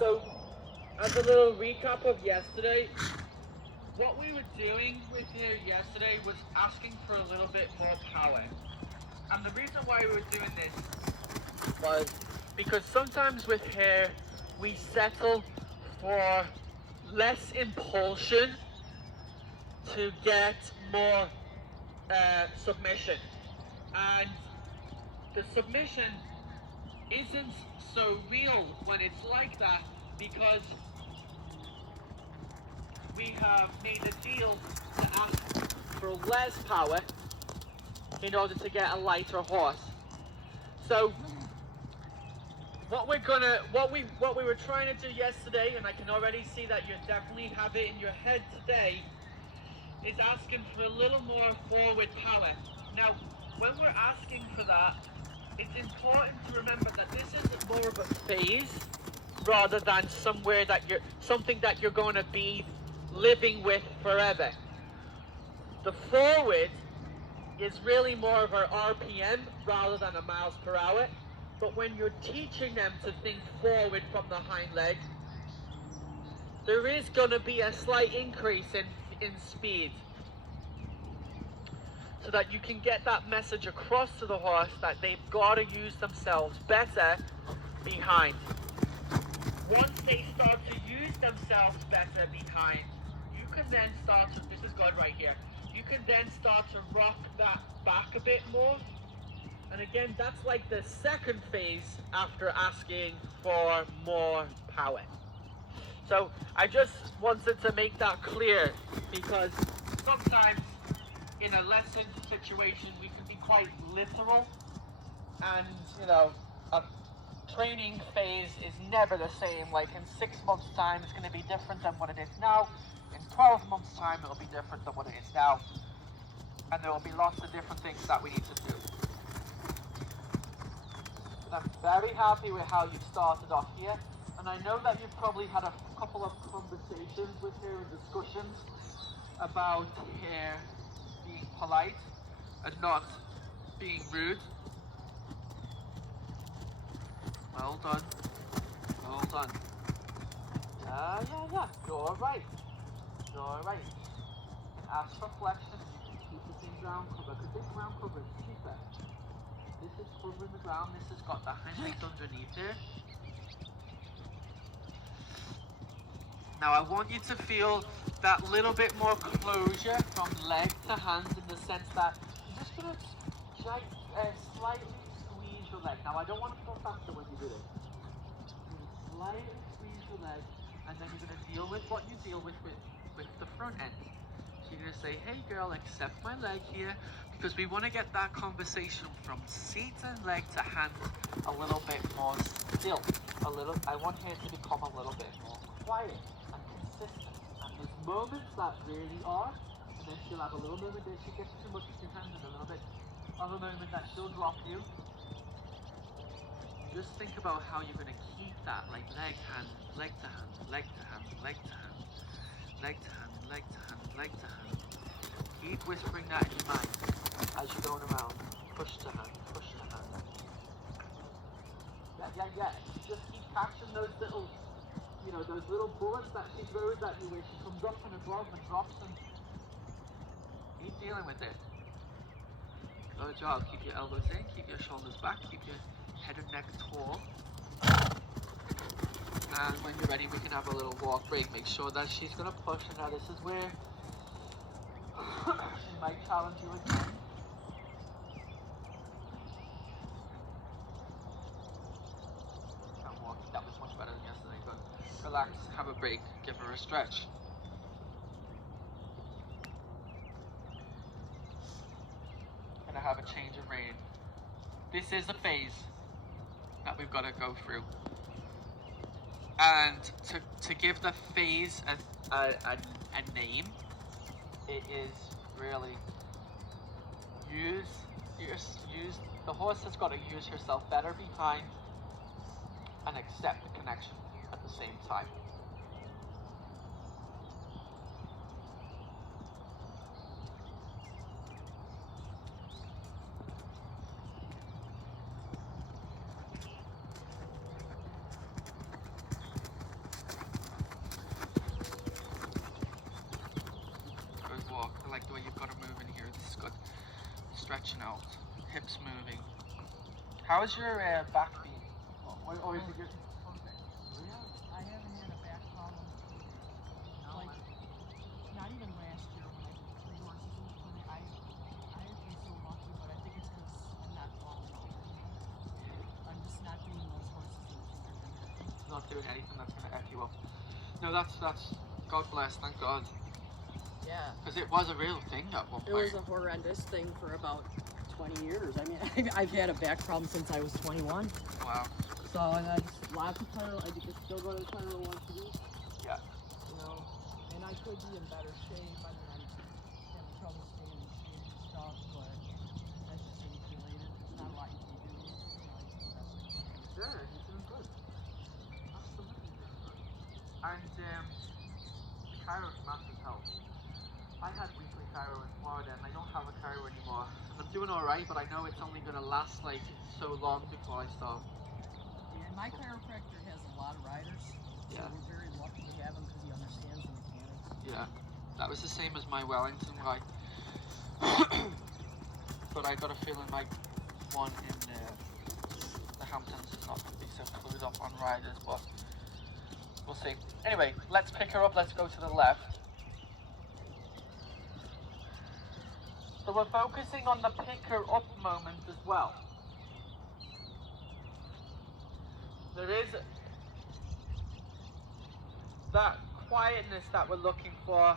So, as a little recap of yesterday, what we were doing with her yesterday was asking for a little bit more power. And the reason why we were doing this was because sometimes with her, we settle for less impulsion to get more submission. And the submission isn't so real when it's like that, because we have made a deal to ask for less power in order to get a lighter horse. So what we were trying to do yesterday, and I can already see that you definitely have it in your head today, is asking for a little more forward power. Now, when we're asking for that, it's important to remember that this is more of a phase rather than something that you're going to be living with forever. The forward is really more of our RPM rather than a miles per hour. But when you're teaching them to think forward from the hind leg, there is going to be a slight increase in speed, so that you can get that message across to the horse that they've got to use themselves better behind. Once they start to use themselves better behind, you can then start to, this is good right here, you can then start to rock that back a bit more. And again, that's like the second phase after asking for more power. So I just wanted to make that clear, because sometimes in a lesson situation we can be quite literal, and a training phase is never the same. Like in 6 months time it's going to be different than what it is now. In 12 months time it'll be different than what it is now, and there will be lots of different things that we need to do. I'm very happy with how you've started off here, and I know that you've probably had a couple of conversations with her and discussions about her being polite and not being rude. Well done. Well done. Yeah. You're right. You're right. And ask for flexion. You can keep it in ground cover, because this ground cover is super. This is covering the ground. This has got the hind legs underneath here. Now I want you to feel that little bit more closure from leg to hand, in the sense that you're just going to slightly squeeze your leg. Now I don't want to go faster when you do this. You're going to slightly squeeze your leg, and then you're going to deal with what you deal with the front end. So you're going to say, hey girl, accept my leg here, because we want to get that conversation from seat and leg to hand a little bit more still. I want her to become a little bit more quiet and consistent. And there's moments that really are, and then she'll have a little moment that she gets too much in hand, and a little bit of a moment that she'll drop you. Just think about how you're going to keep that, like leg to hand, leg to hand, leg to hand, leg to hand, leg to hand, leg to hand, leg to hand. Keep whispering that in your mind as you're going around. Push to hand, push to hand. Yeah. Just keep catching those little, those little bullets that she throws at you, where she comes up and above and drops them. Keep dealing with it. Good job. Keep your elbows in, keep your shoulders back, keep your head and neck tall. And when you're ready, we can have a little walk break. Make sure that she's going to push, and now this is where she might challenge you again. And walk. That was much better than yesterday. Good. Relax, have a break, give her a stretch. Gonna have a change of rein. This is a phase that we've got to go through, and to give the phase a name, it is really use the horse has got to use herself better behind and accept the connection at the same time. How's your back been? Or is it your... Perfect. I haven't had a back problem. Like, not even last year when I did 3 horses in the clinic. I've been so lucky, but I think it's because I'm not falling off anymore. I'm just not doing those horses in the clinic. Not doing anything that's going to F you up. No, that's God bless, thank God. Yeah. Because it was a real thing at one point. It was a horrendous thing for about 20 years. I mean, I've had a back problem since I was 21. Wow. So, and I just, lots of chiro, I could still go to the chiro once a week. Yeah. You know, and I could be in better shape. I mean, I'm having trouble staying in shape and stuff, but that's just age related. There's not a lot you can do. You know, I do the best I can. Yeah, you're doing good. Absolutely doing good. And the chiro's massive help. I had weekly chiro in Florida and I don't have a chiro anymore. And I'm doing alright, but I know it's only going to last like so long before I start. Yeah, and my chiropractor has a lot of riders. Yeah. So we're very lucky to have him because he understands the mechanics. Yeah. That was the same as my Wellington guy. But I got a feeling like one in the Hamptons is not going to be so clued up on riders, but we'll see. Anyway, let's pick her up. Let's go to the left. So we're focusing on the pick her up moment as well. There is that quietness that we're looking for.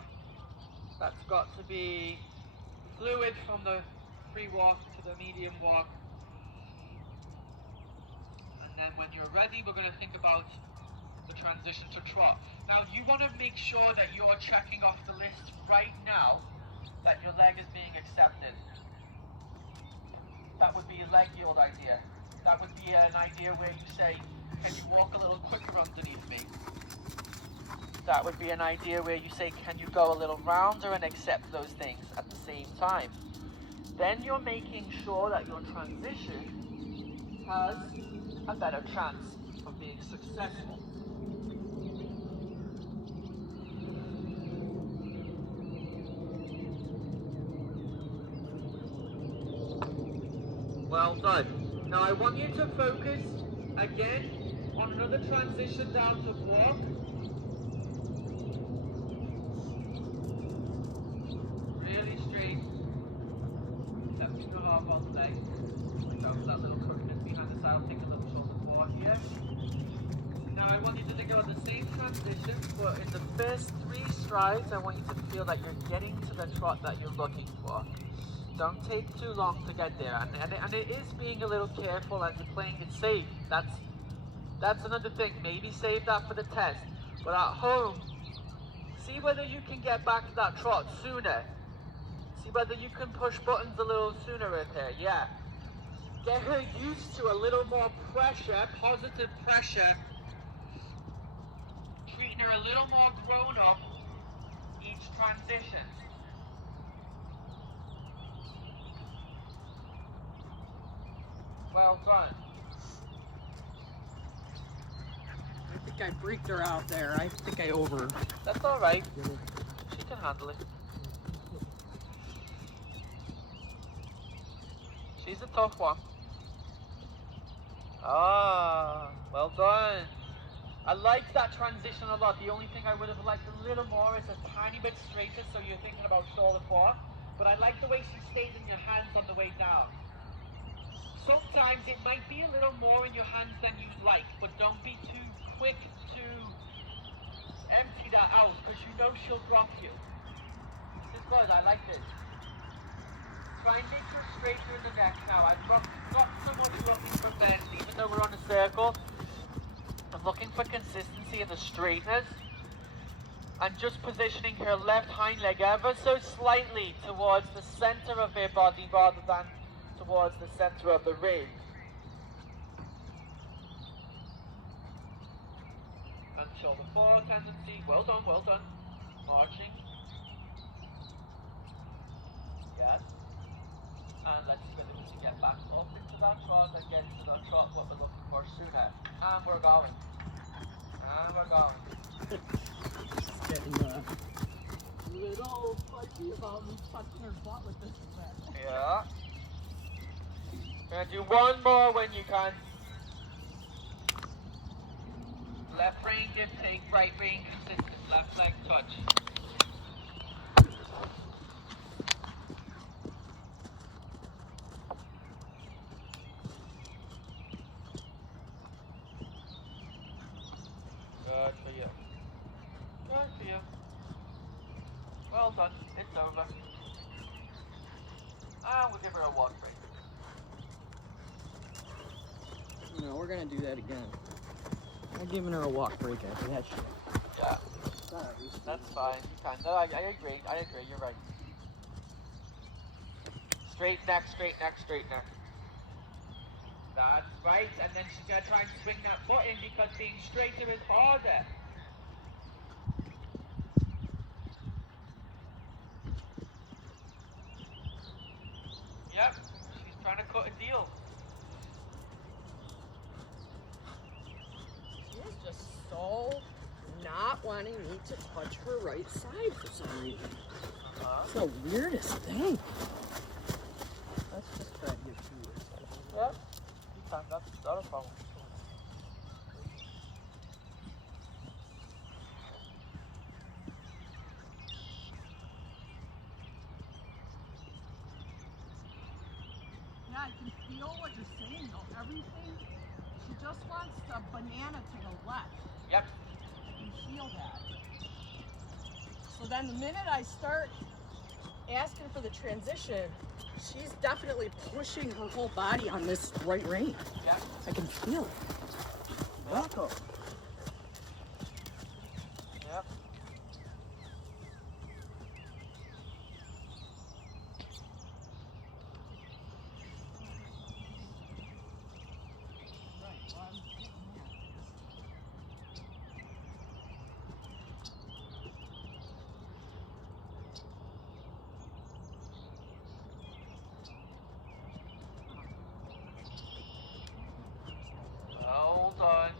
That's got to be fluid from the free walk to the medium walk. And then when you're ready, we're going to think about the transition to trot. Now you want to make sure that you're checking off the list right now that your leg is being accepted. That would be a leg yield idea. That would be an idea where you say, can you walk a little quicker underneath me? That would be an idea where you say, can you go a little rounder and accept those things at the same time? Then you're making sure that your transition has a better chance of being successful. Well done. Now I want you to focus again on another transition down to walk. Really straight. 17.5 on the leg. Down to that little crookedness behind the saddle, take a little shoulder forward here. Now I want you to think about the same transition, but in the first 3 strides, I want you to feel that you're getting to the trot that you're looking for. Don't take too long to get there, and it is being a little careful and playing it safe. That's another thing. Maybe save that for the test, but at home, see whether you can get back to that trot sooner. See whether you can push buttons a little sooner with her. Yeah. Get her used to a little more pressure, positive pressure. Treating her a little more grown up each transition. Well done. I think I freaked her out there. I think I over. That's alright. She can handle it. She's a tough one. Ah, well done. I liked that transition a lot. The only thing I would have liked a little more is a tiny bit straighter, so you're thinking about shoulder forward. But I like the way she stayed in your hands on the way down. Sometimes it might be a little more in your hands than you'd like, but don't be too quick to empty that out, because you know she'll drop you. This is good, I like this. Try and make her straighter in the neck now. I'm not so much looking for bend, even though we're on a circle. I'm looking for consistency in the straightness. And just positioning her left hind leg ever so slightly towards the center of her body rather than towards the center of the rig. And shoulder forward tendency. Well done, well done. Marching. Yes. And let's see whether we can get back up into that trot and get into that trot what we're looking for sooner. And we're going. And we're going. Getting a little fudgy about me touching her butt with this effect. Yeah. Gonna do one more when you can. Left rein give take, right rein consistent, left leg touch. Good for you. Good for you. Well done, it's over. And we'll give her a walk break. No, we're gonna do that again. I'm giving her a walk break after that shit. Yeah. That's fine. You can. No, I agree. I agree. You're right. Straight neck, straight neck, straight neck. That's right. And then she's going to try and swing that foot in because being straighter is harder. Yep. She's trying to cut a deal. She is just so not wanting me to touch her right side for some reason. It's the weirdest thing. Let's just try to get through this. Yeah. You can. That's not a problem. Yeah, I can feel what you're saying though. Everything, she just wants a banana to the left. Yep. I can feel that. So then the minute I start asking for the transition, she's definitely pushing her whole body on this right rein. Yep. I can feel it. Welcome. Yep. Well done.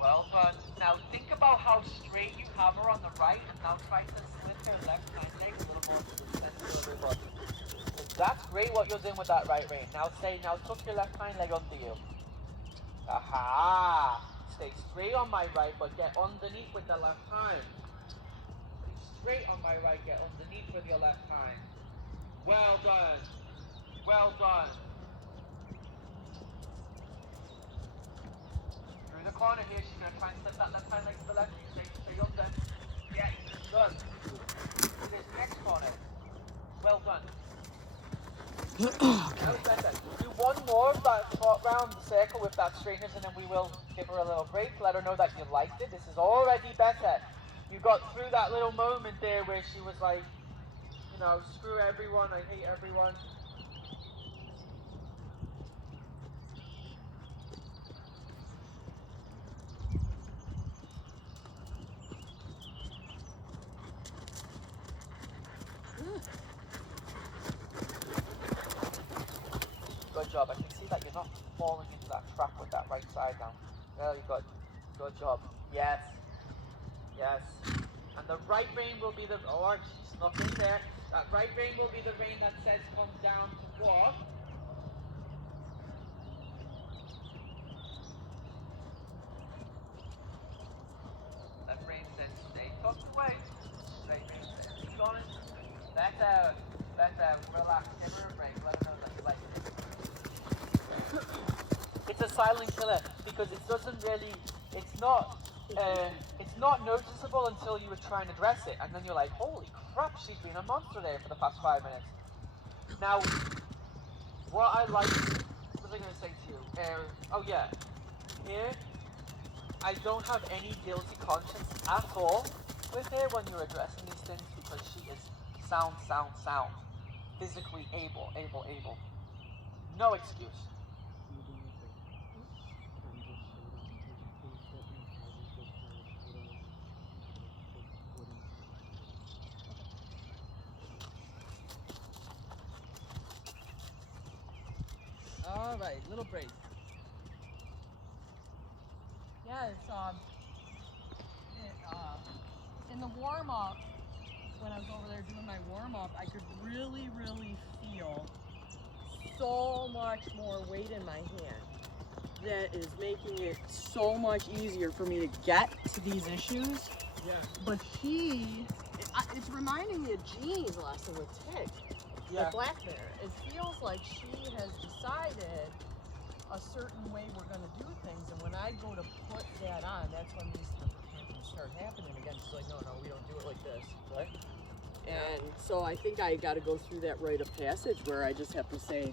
Well done. Now think about how straight you have her on the right and now try to slip her left hind leg a little more to the center of her body. That's great what you're doing with that right rein. Now tuck your left hind leg under you. Aha! Stay straight on my right but get underneath with the left hind. Stay straight on my right, get underneath with your left hind. Well done. Well done. Through the corner here, she's going to try and slip that left hand leg to the left. Stay under. Yes, good. To this next corner. Well done. That was better. Do one more of that trot round the circle with that straightness and then we will give her a little break. Let her know that you liked it. This is already better. You got through that little moment there where she was like, you know, screw everyone, I hate everyone. Good job. I can see that you're not falling into that trap with that right side now. Very good. Good job. Yes. Yes. And the right rein will be the... Oh, she snuck in there. That right rein will be the rein that says come down to walk. Left rein says stay tucked away. Right rein says keep going. Better. Better. Relax. Give her a break. Let her know that you like it. It's a silent killer because it doesn't really, it's not noticeable until you would try and address it, and then you're like, holy crap, she's been a monster there for the past 5 minutes. Now, what I like, what was I going to say to you? Oh yeah, here, I don't have any guilty conscience at all with her when you're addressing these things because she is sound, physically able. No excuse. All right, little break. Yeah, it's in the warm up when I was over there doing my warm up, I could really feel so much more weight in my hand that is making it so much easier for me to get to these issues. Yeah. But it's reminding me of Jean's lesson with Tig, Yeah. the black bear. It feels like she has decided a certain way we're going to do things, and when I go to put that on, that's when these temper tantrums start happening again. She's like, no, we don't do it like this. Right. And so I think I got to go through that rite of passage where I just have to say,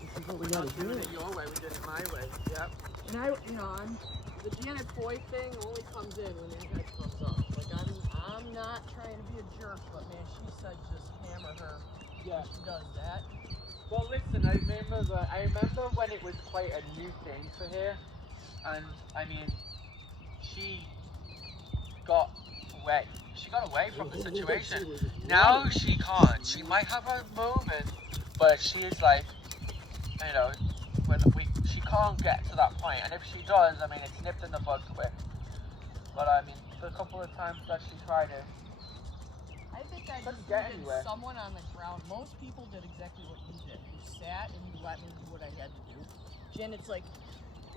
this is what we got to do. We're not doing it your way, we did it my way. Yep. And the Janet Foy thing only comes in when that head comes up. Like, I'm not trying to be a jerk, but man, she said just hammer her. Yeah. She does that. Well, listen, I remember when it was quite a new thing for her, and I mean, she got away. She got away from the situation. Now she can't. She might have a moment, but she is like, you know, she can't get to that point. And if she does, I mean, it's nipped in the bud quick. But I mean, the couple of times that she tried it, I think I couldn't just get needed anywhere. someone on the ground. Most people did exactly what you did. You sat and you let me do what I had to do. Janet's like,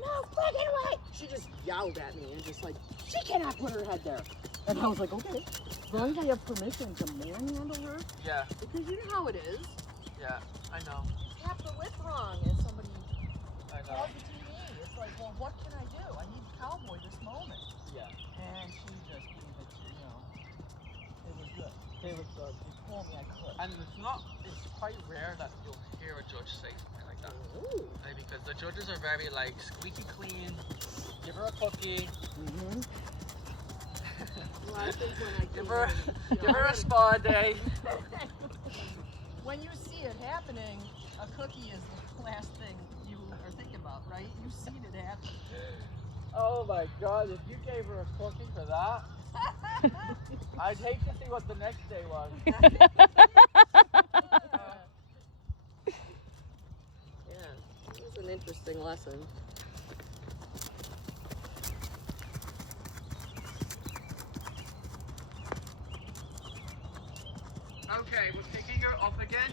no fucking way! She just yelled at me and just like, she cannot put her head there. And I was like, okay, as long as I have permission to manhandle her. Yeah. Because you know how it is. Yeah, I know. Tap the whip wrong as somebody I know. calls the TV. It's like, well, what can I do? I need cowboy this moment. Yeah. And she just gave it to, it was good. It was good. She told me I could. And it's quite rare that you'll hear a judge say something like that. Ooh. Like, because the judges are very like squeaky clean, give her a cookie, Mm-hmm. Well, I think when I give her a spa day. When you see it happening, a cookie is the last thing you are thinking about, right? You've seen it happen. Oh my god, if you gave her a cookie for that, I'd hate to see what the next day was. Yeah, it was an interesting lesson. Okay, we're picking her up again.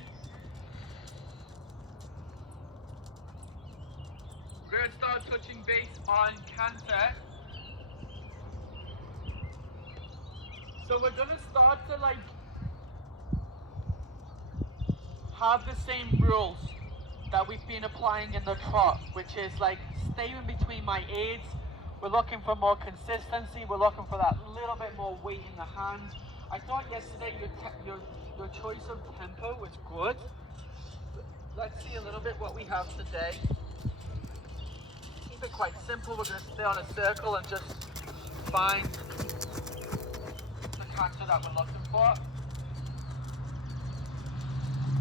We're going to start touching base on cancer. So we're going to start to like have the same rules that we've been applying in the trot, which is like stay in between my aids. We're looking for more consistency. We're looking for that little bit more weight in the hand. I thought yesterday your choice of tempo was good. Let's see a little bit what we have today. Keep it quite simple. We're going to stay on a circle and just find the cancer that we're looking for.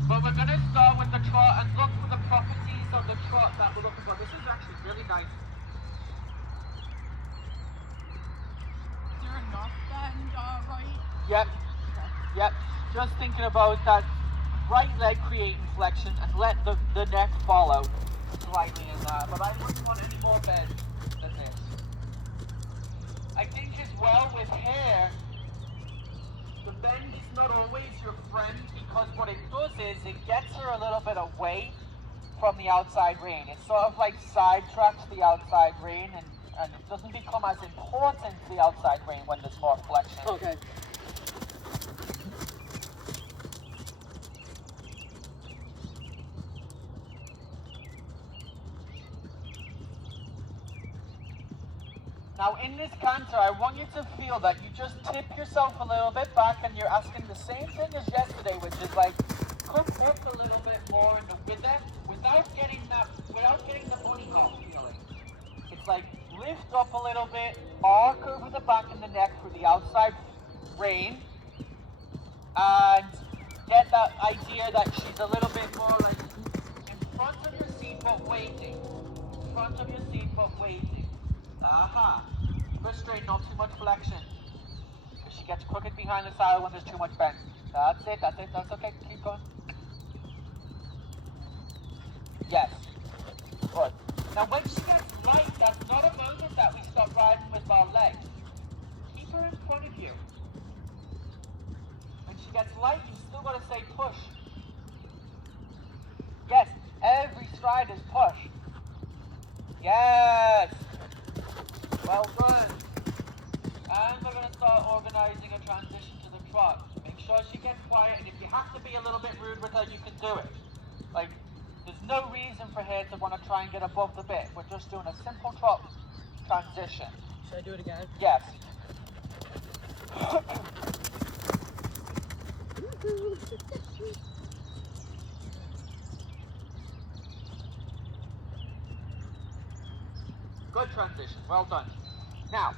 But we're going to start with the trot and look for the properties of the trot that we're looking for. This is actually really nice. Is there enough bend, right? Yep. Yep. Just thinking about that right leg creating flexion and let the neck follow slightly in that. But I wouldn't want any more bend than this. I think as well with hair, the bend is not always your friend because what it does is it gets her a little bit away from the outside rein. It sort of like sidetracks the outside rein and it doesn't become as important to the outside rein when there's more flexion. Okay. Now in this canter, I want you to feel that you just tip yourself a little bit back and you're asking the same thing as yesterday, which is like, come up a little bit more in the wither without getting the bunny hop feeling. It's like, lift up a little bit, arc over the back and the neck through the outside rein, and get that idea that she's a little bit more like in front of your seat but waiting. In front of your seat but waiting. Aha. Keep her straight, not too much flexion. Because she gets crooked behind the saddle when there's too much bend. That's it, that's okay. Keep going. Yes. Good. Now when she gets light, that's not a moment that we stop riding with our legs. Keep her in front of you. When she gets light, you still got to say push. Yes, Well done. And we're going to start organising a transition to the trot. Make sure she gets quiet, and if you have to be a little bit rude with her, you can do it. Like, there's no reason for her to want to try and get above the bit. We're just doing a simple trot transition. Should I do it again? Yes. Good transition. Well done. Now,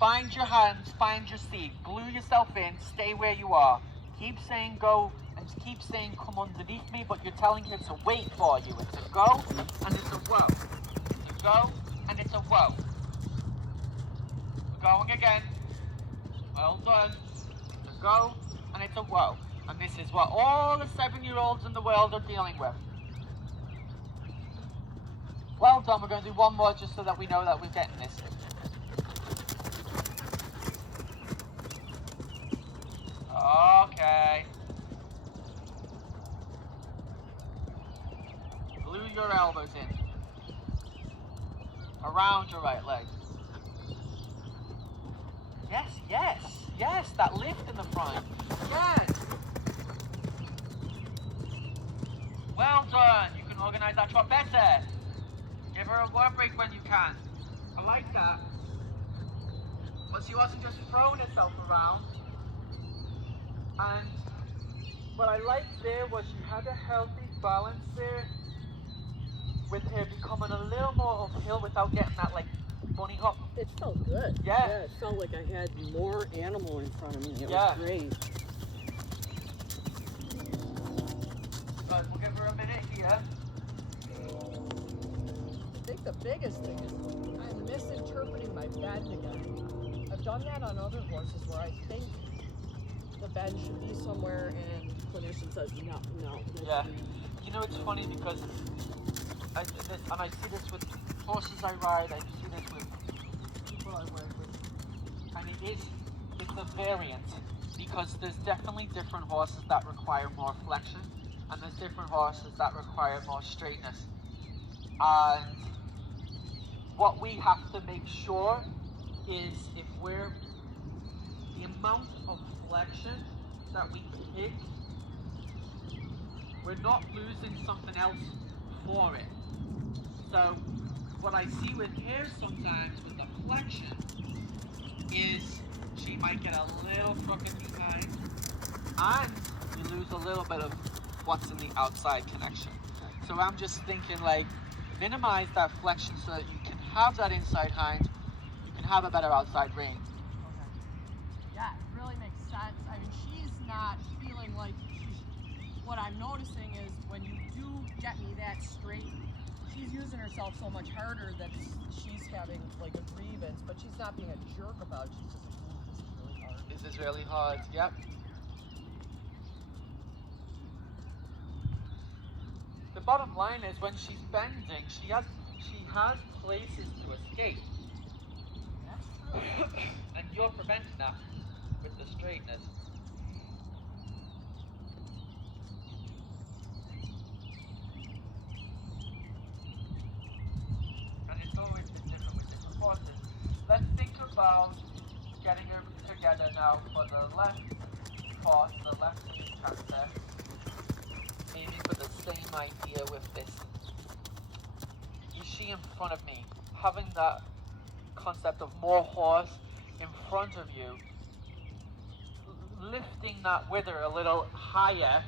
find your hands, find your seat, glue yourself in, stay where you are. Keep saying go and keep saying come underneath me, but you're telling her to wait for you. It's a go and it's a whoa. It's a go and it's a whoa. We're going again. Well done. It's a go and it's a whoa. And this is what all the 7-year-olds in the world are dealing with. Well done. We're going to do one more just so that we know that we're getting this. Okay. Glue your elbows in. Around your right leg. Yes, yes, yes, that lift in the front. Yes. Well done. You can organize that trot better. Give her a word break when you can. I like that. But she wasn't just throwing herself around. And what I liked there was she had a healthy balance there with her becoming a little more uphill without getting that like bunny hop. It felt good. Yeah. Yeah, it felt like I had more animal in front of me. It Yeah. was great. We'll give her a minute here. I think the biggest thing is I'm misinterpreting my bend again. I've done that on other horses where I think the bend should be somewhere and clinician says no. Yeah. You know, it's funny because I see this with horses I ride, I see this with people I work with, and it's a variant because there's definitely different horses that require more flexion and there's different horses that require more straightness. And what we have to make sure is if the amount of flexion that we pick, we're not losing something else for it. So what I see with her sometimes with the flexion is she might get a little crooked behind and you lose a little bit of what's in the outside connection. So I'm just thinking like minimize that flexion so that you can have that inside hind, you can have a better outside rein. Okay. Yeah, it really makes sense. I mean, she's not feeling like what I'm noticing is when you do get me that straight, she's using herself so much harder that she's having like a grievance, but she's not being a jerk about it. She's just like, This is really hard. Yep. The bottom line is when she's bending, she has places to escape. That's true. And you're preventing that with the straightness. And it's always been different with different horses. Let's think about getting her together now for the left horse, the left canter. Aiming for the same idea with this. You see in front of me, having that concept of more horse in front of you, lifting that wither a little higher,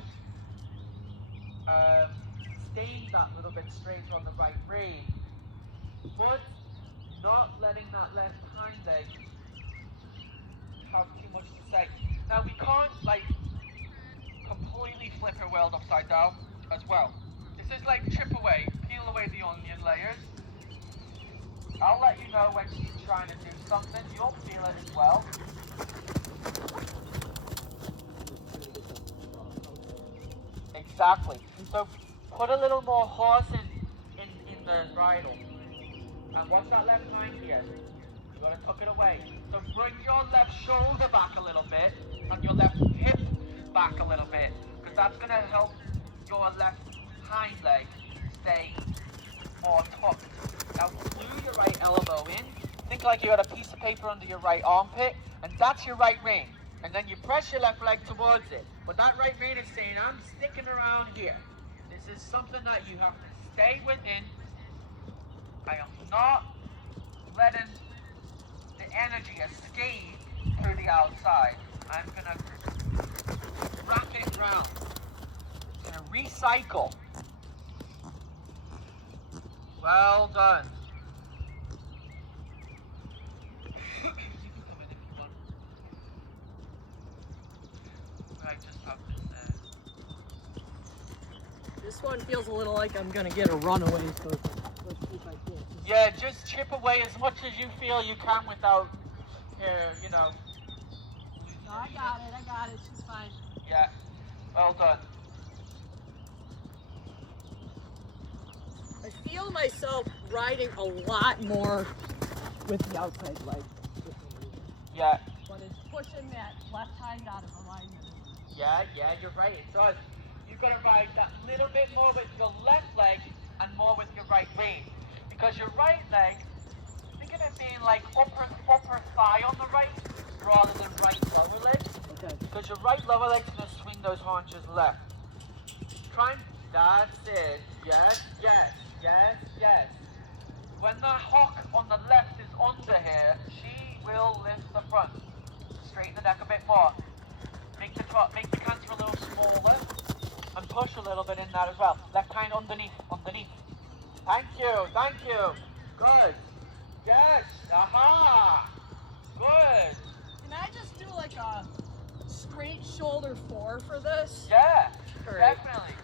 staying that little bit straighter on the right rein, but not letting that left hind leg have too much to say. Now we can't like completely flip her world upside down as well. This is like chip away, peel away the onion layers. I'll let you know when she's trying to do something, you'll feel it as well. Exactly. So put a little more horse in the bridle. And watch that left hind here. You gotta tuck it away. So bring your left shoulder back a little bit and your left hip back a little bit, because that's gonna help your left hind leg stay more tucked. Now glue your right elbow in think like you got a piece of paper under your right armpit, and that's your right rein. And then you press your left leg towards it. But that right rein is saying, I'm sticking around here. This is something that you have to stay within. I am not letting the energy escape through the outside. I'm gonna wrap it round. I'm gonna recycle. Well done. You can come in if you want. I just have this This one feels a little like I'm gonna get a runaway, so let's see if I can. Yeah, just chip away as much as you feel you can without, you know. No, I got it, she's fine. Yeah, well done. I feel myself riding a lot more with the outside leg. Yeah. But it's pushing that left hind out of alignment. Yeah, you're right, it does. You've got to ride that little bit more with your left leg and more with your right rein. Because your right leg, think of it being like upper thigh on the right rather than right lower leg. Okay. Because your right lower leg's going to swing those haunches left. Try and, that's it. Yes. When the hock on the left is under here, she will lift the front. Straighten the neck a bit more. Make the canter a little smaller. And push a little bit in that as well. Left hind underneath. Thank you. Good. Yes. Aha. Good. Can I just do like a straight shoulder 4 for this? Yeah. Alright. Definitely.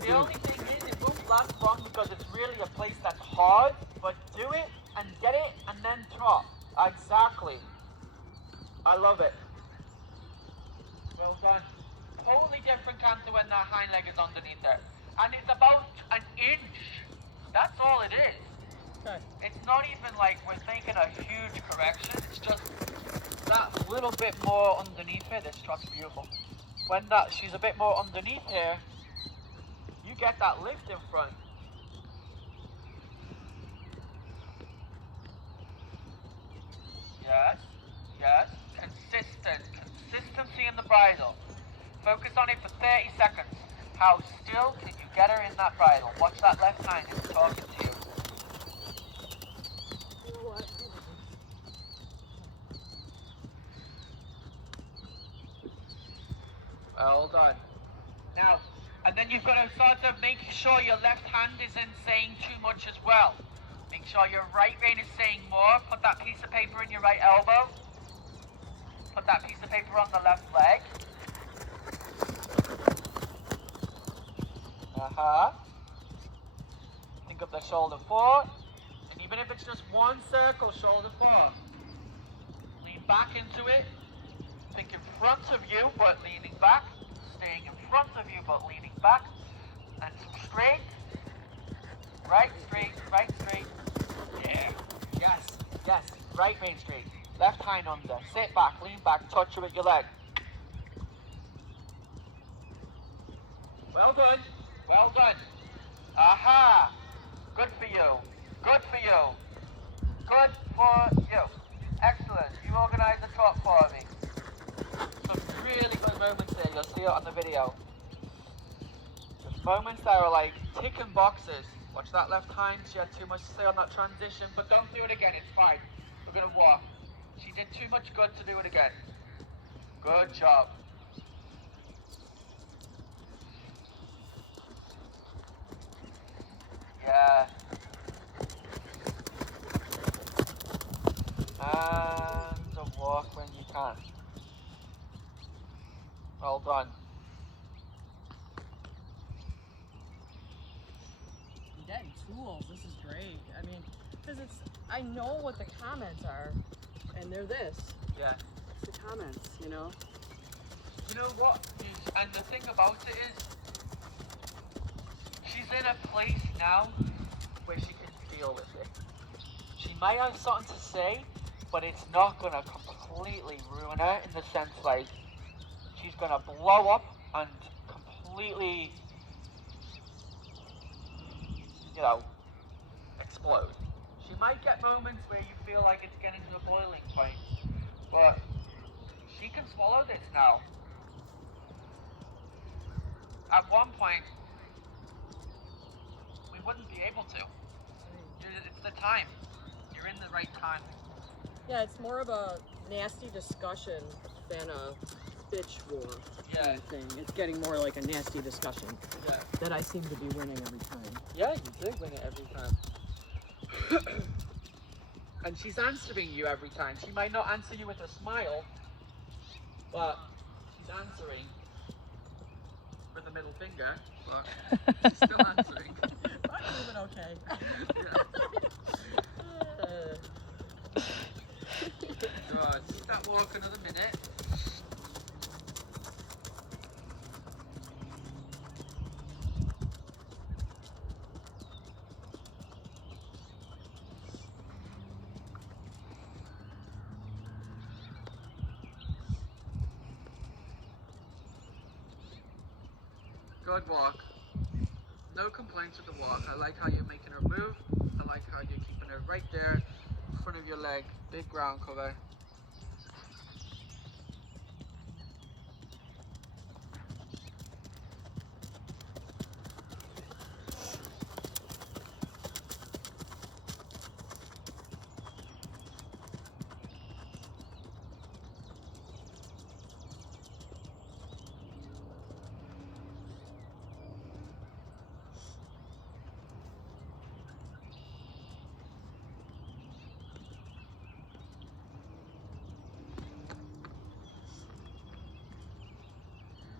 The The only thing is it won't last long because it's really a place that's hard, but do it and get it and then trot. Exactly. I love it. Well done. Totally different canter when that hind leg is underneath there. And it's about an inch. That's all it is. Okay. It's not even like we're making a huge correction. It's just that little bit more underneath here. This trot's beautiful. When she's a bit more underneath here, you get that lift in front. Yes. Consistency in the bridle. Focus on it for 30 seconds. How still can you get her in that bridle? Watch that left hind, it's talking to you. You know what? Well done. Now, and then you've got to sort of make sure your left hand isn't saying too much as well. Make sure your right rein is saying more. Put that piece of paper in your right elbow. Put that piece of paper on the left leg. Think of the shoulder 4. And even if it's just one circle, shoulder 4. Lean back into it. Think in front of you, but leaning back. Staying in front of you, but leaning back. And straight. Right, straight. Yeah. Yes. Right rein straight. Left hind under. Sit back, lean back, touch her with your leg. Well done. Aha. Good for you. Excellent. You organise the trot for me. Some really good moments there. You'll see it on the video. Just moments that are like ticking boxes. Watch that left hind. She had too much to say on that transition, but don't do it again. It's fine. We're going to walk. She did too much good to do it again. Good job. Yeah. And a walk when you can. Well done. I'm getting tools. This is great. I mean, because I know what the comments are, and they're this. Yeah. It's the comments, you know? You know what? And the thing about it is, she's in a place now where she can deal with it. She might have something to say, but it's not gonna completely ruin her in the sense like she's gonna blow up and completely, explode. She might get moments where you feel like it's getting to a boiling point, but she can swallow this now. At one point, we wouldn't be able to. It's the time. You're in the right time. Yeah, it's more of a nasty discussion than a bitch war kind of thing. It's getting more like a nasty discussion. Yeah. That I seem to be winning every time. Yeah, you do win it every time. And she's answering you every time. She might not answer you with a smile, but she's answering with a middle finger, but she's still answering. I'm doing okay. Good. Just that walk another minute. Good walk. No complaints with the walk. I like how you're making her move. I like how you're keeping her right there in front of your leg. Big ground cover.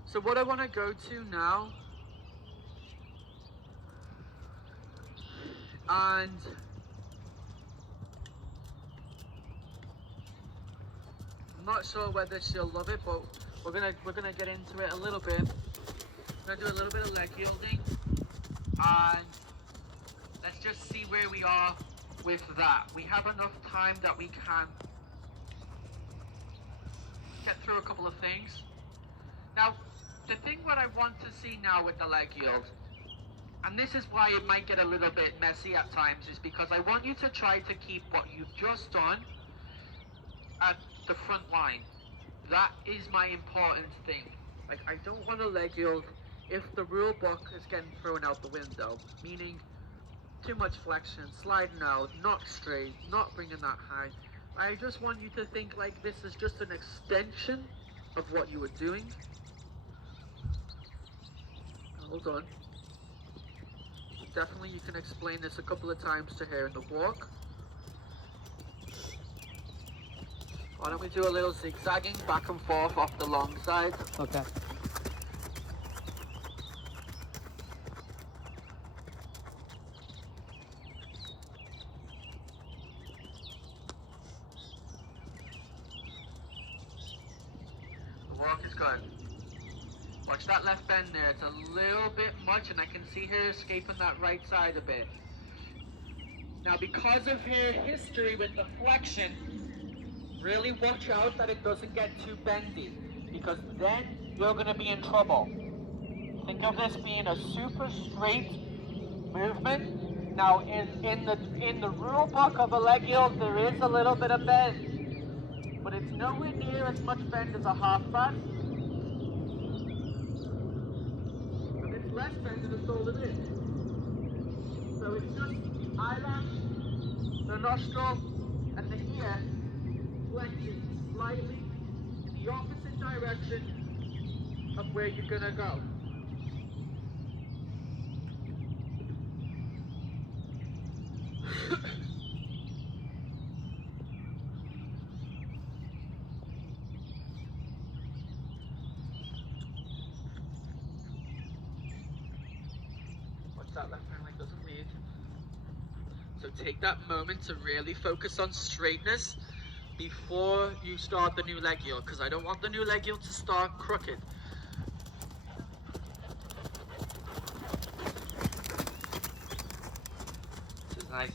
So what I want to go to now, and I'm not sure whether she'll love it, but we're gonna get into it a little bit. We're gonna do a little bit of leg yielding, and let's just see where we are with that. We have enough time that we can get through a couple of things. Now, the thing what I want to see now with the leg yield, and this is why it might get a little bit messy at times, is because I want you to try to keep what you've just done at the front line. That is my important thing. Like, I don't want a leg yield if the rule book is getting thrown out the window, meaning too much flexion, sliding out, not straight, not bringing that high. I just want you to think like this is just an extension of what you were doing. Hold on. Definitely you can explain this a couple of times to her in the walk. Why don't we do a little zigzagging back and forth off the long side? Okay. The walk is good. Watch that left bend there, it's a little bit much and I can see her escaping that right side a bit. Now because of her history with the flexion, really watch out that it doesn't get too bendy, because then you're going to be in trouble. Think of this being a super straight movement. Now in the rule book of a leg yield there is a little bit of bend, but it's nowhere near as much bend as a half thrust. Less bend than the shoulder is. So it's just eyelash, the nostril, and the ear flexing slightly in the opposite direction of where you're gonna go. That left hand leg doesn't lead. So take that moment to really focus on straightness before you start the new leg yield, because I don't want the new leg yield to start crooked. This is nice.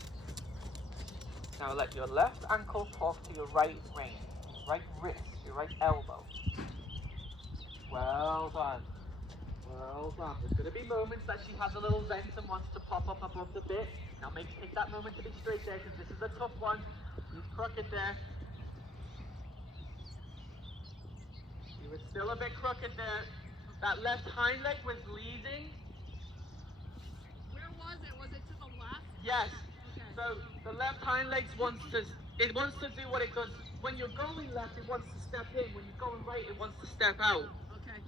Now let your left ankle talk to your right rein, right wrist, your right elbow. Well done. Well done. There's going to be moments that she has a little vent and wants to pop up above the bit. Now take that moment to be straight there, because this is a tough one. She's crooked there. She was still a bit crooked there. That left hind leg was leading. Where was it? Was it to the left? Yes. Okay. So the left hind leg wants to do what it does. When you're going left, it wants to step in. When you're going right, it wants to step out. Okay.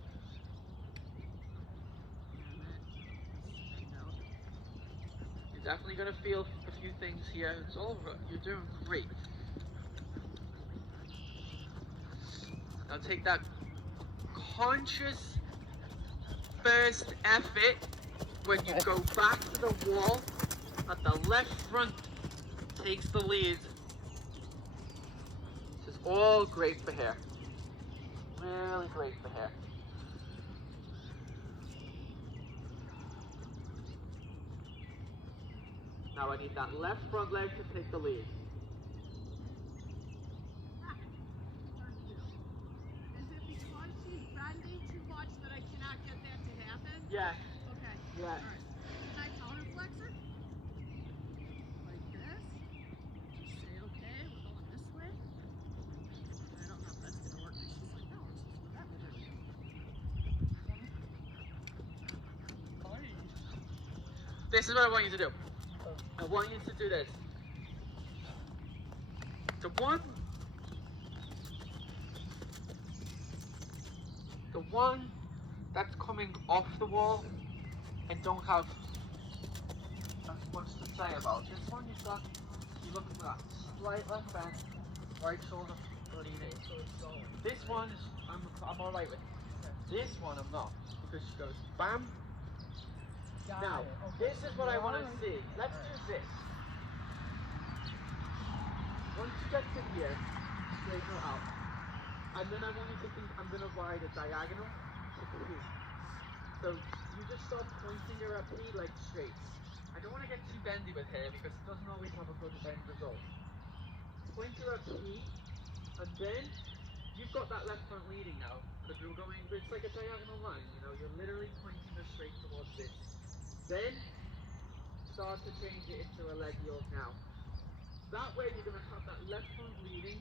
You're definitely going to feel a few things here. It's all right. You're doing great. Now take that conscious first effort when you go back to the wall, that the left front takes the lead. This is all great for here. Really great for here. Now I need that left front leg to take the lead. Is it because she's bending too much that I cannot get that to happen? Yes. Okay. Yes. All right. Can I counter flex her? Like this? Just say, okay, we're going this way. I don't know if that's going to work. She's like, no, it's just that way. There we go. This is what I want you to do. I want you to do this. The one that's coming off the wall and don't have as much to say about. This one you're looking for that slight left bend, right shoulder leaning. This one I'm alright with. This one I'm not, because she goes bam. Now, this is what I want to see. Let's do this. Once you get to here, straighten her out. And then I want you to think I'm going to ride a diagonal to P. So you just start pointing her at P like straight. I don't want to get too bendy with her because it doesn't always have a good bend result. Point her at P, and then you've got that left front leading now, because we were going, it's like a diagonal line, you know, you're literally pointing her straight towards this. Then start to change it into a leg yoke now. That way you're going to have that left front leading,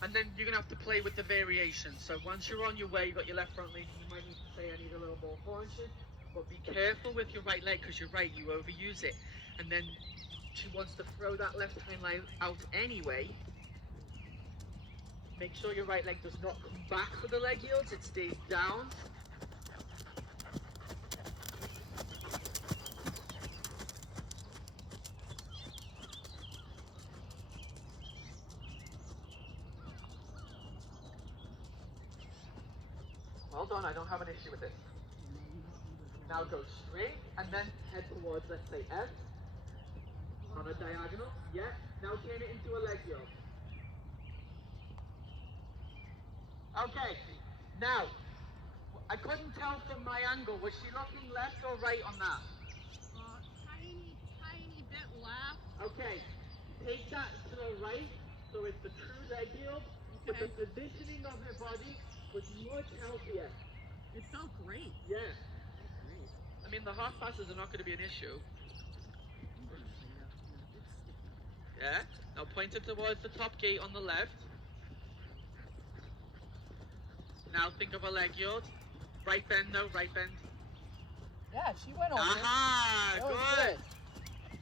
and then you're going to have to play with the variations. So once you're on your way, you've got your left front leading, you might need to say I need a little more haunches, but be careful with your right leg, because you're right, you overuse it. And then she wants to throw that left hind leg out anyway. Make sure your right leg does not come back for the leg yields, it stays down. Well done, I don't have an issue with this. Now go straight and then head towards, let's say, F. On a diagonal, yeah. Now turn it into a leg yoke. Okay, now, I couldn't tell from my angle, was she looking left or right on that? Tiny bit left. Okay, take that to the right, so it's the true leg yield, but the positioning of her body was much healthier. It felt great. Yeah. Great. I mean, the half passes are not going to be an issue. Yeah, now point it towards the top gate on the left. Now think of a leg yield. Right bend, no, right bend. Yeah, she went over. Aha, That good.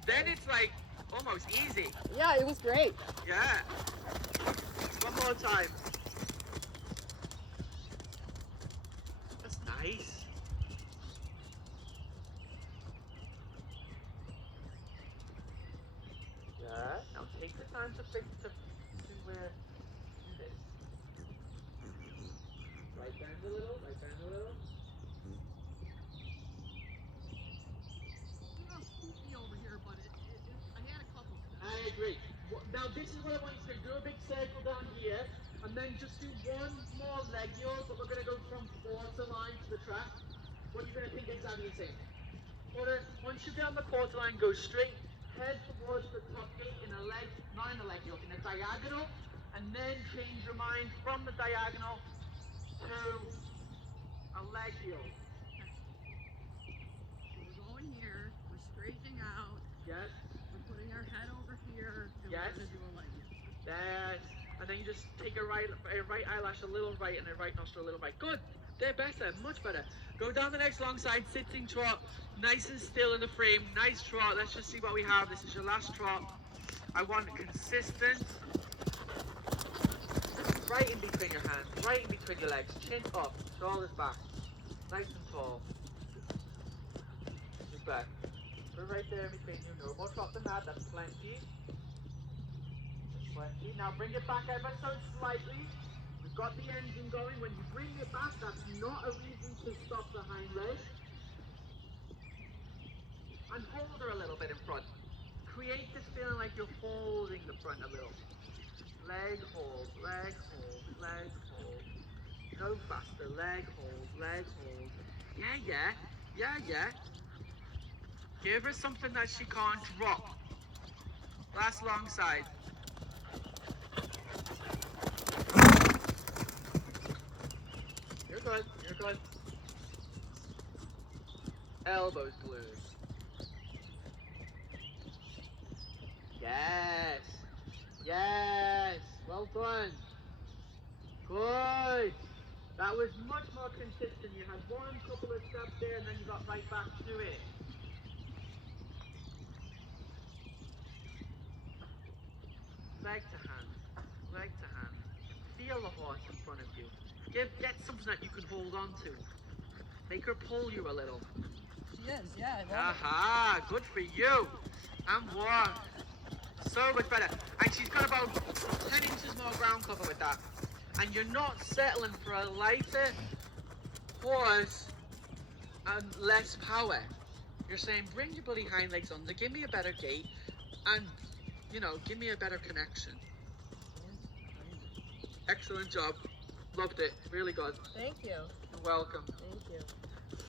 Then it's like almost easy. Yeah, it was great. Yeah. One more time. That's nice. Yeah. Now take the time to think to do this. Right bend a little, right bend a little. Over here, but I had a couple steps. I agree. Now this is what I want you to do. Do a big circle down here, and then just do one more leg yield, but we're going to go from quarter line to the track. What you're going to think exactly the same. Once you get on the quarter line, go straight, head towards the top gate in a leg, not in a leg yoke, in a diagonal, and then change your mind from the diagonal to a leg heel. We're going here. We're straightening out. Yes. We're putting our head over here. And Yes. we're going to do a leg heel. Yes. And then you just take a right eyelash a little right and a right nostril a little right. Good. They're better. Much better. Go down the next long side, sitting trot. Nice and still in the frame. Nice trot. Let's just see what we have. This is your last trot. I want consistent. Right in between your hands. Right in between your legs. Chin up. Shoulders back. Nice and tall. Super. We're right there in between you. No more trot than that. That's plenty. Plenty. Now bring it back ever so slightly. We've got the engine going. When you bring it back, that's not a reason to stop the hind leg. And hold her a little bit in front. Create this feeling like you're holding the front a little. Leg hold, leg hold, leg hold. Go faster. Leg hold, leg hold. Yeah. Give her something that she can't drop. Last long side. You're good. Elbows glued. Yes. Well done. Good. That was much more consistent. You had one couple of steps there and then you got right back to it. Leg to hand. Feel the horse in front of you. Get something that you can hold on to. Make her pull you a little. She is, yeah. I love Aha, good for you. And one. So much better. And she's got about 10 inches more ground cover with that. And you're not settling for a lighter horse and less power. You're saying, bring your bloody hind legs under, give me a better gait, and, give me a better connection. Excellent job. Loved it. Really good. Thank you. You're welcome. Thank you.